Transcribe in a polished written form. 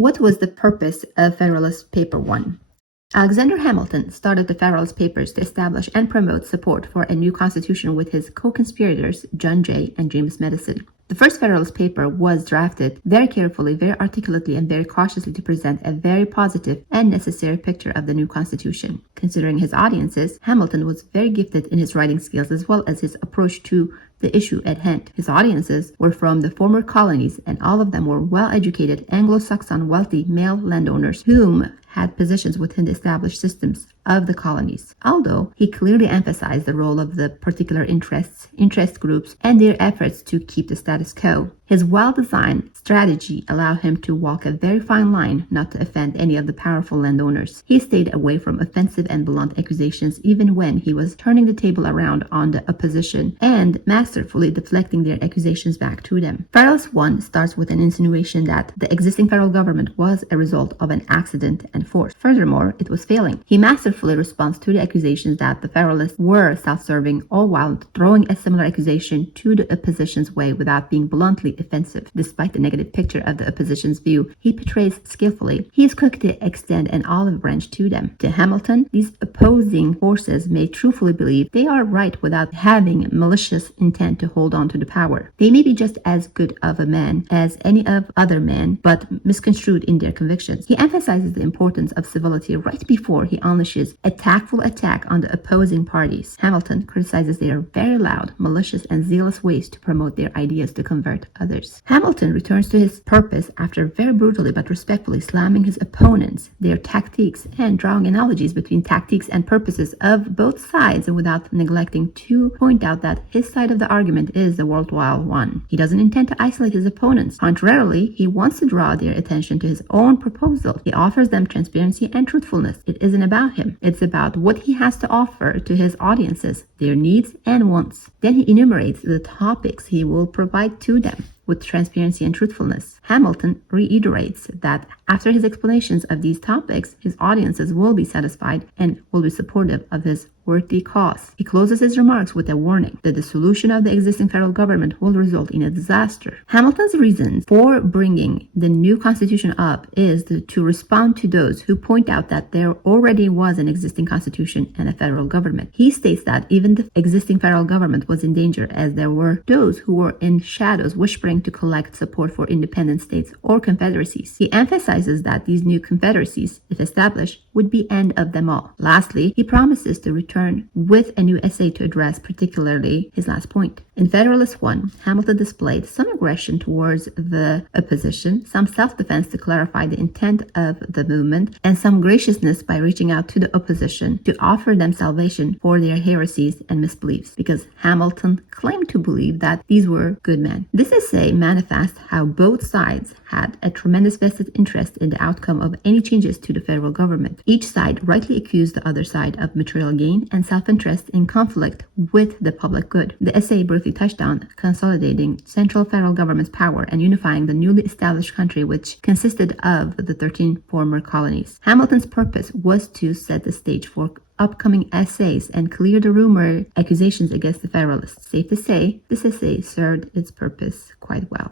What was the purpose of Federalist Paper 1? Alexander Hamilton started the Federalist Papers to establish and promote support for a new constitution with his co-conspirators John Jay and James Madison. The first Federalist Paper was drafted very carefully, very articulately, and very cautiously to present a very positive and necessary picture of the new Constitution. Considering his audiences, Hamilton was very gifted in his writing skills as well as his approach to the issue at hand. His audiences were from the former colonies, and all of them were well-educated anglo-saxon wealthy male landowners whom had positions within the established systems of the colonies. Although he clearly emphasized the role of the particular interest groups and their efforts to keep the status quo, his well-designed strategy allowed him to walk a very fine line not to offend any of the powerful landowners. He stayed away from offensive and blunt accusations even when he was turning the table around on the opposition and masterfully deflecting their accusations back to them. Federalist 1 starts with an insinuation that the existing federal government was a result of an accident and force. Furthermore, it was failing. He masterfully responds to the accusations that the Federalists were self-serving, all while throwing a similar accusation to the opposition's way without being bluntly offensive. Despite the negative picture of the opposition's view he portrays skillfully, he is quick to extend an olive branch to them. To Hamilton, these opposing forces may truthfully believe they are right without having malicious intent to hold on to the power. They may be just as good of a man as any of other men, but misconstrued in their convictions. He emphasizes the importance of civility right before he unleashes a tactful attack on the opposing parties. Hamilton criticizes their very loud, malicious, and zealous ways to promote their ideas to convert others. Hamilton returns to his purpose after very brutally but respectfully slamming his opponents, their tactics, and drawing analogies between tactics and purposes of both sides without neglecting to point out that his side of the argument is the worthwhile one. He doesn't intend to isolate his opponents. Contrarily, he wants to draw their attention to his own proposal. He offers them transparency and truthfulness. It isn't about him. It's about what he has to offer to his audiences, their needs and wants. Then he enumerates the topics he will provide to them. With transparency and truthfulness, Hamilton reiterates that after his explanations of these topics, his audiences will be satisfied and will be supportive of his worthy cause. He closes his remarks with a warning that the solution of the existing federal government will result in a disaster. Hamilton's reasons for bringing the new constitution up is to respond to those who point out that there already was an existing constitution and a federal government. He states that even the existing federal government was in danger, as there were those who were in shadows whispering to collect support for independent states or confederacies. He emphasizes that these new confederacies, if established, would be end of them all. Lastly, he promises to return with a new essay to address particularly his last point. In Federalist 1, Hamilton displayed some aggression towards the opposition, some self-defense to clarify the intent of the movement, and some graciousness by reaching out to the opposition to offer them salvation for their heresies and misbeliefs, because Hamilton claimed to believe that these were good men. This essay manifests how both sides had a tremendous vested interest in the outcome of any changes to the federal government. Each side rightly accused the other side of material gain and self-interest in conflict with the public good. The essay briefly touched on consolidating central federal government's power and unifying the newly established country, which consisted of the 13 former colonies. Hamilton's purpose was to set the stage for upcoming essays and clear the rumored accusations against the Federalists. Safe to say, this essay served its purpose quite well.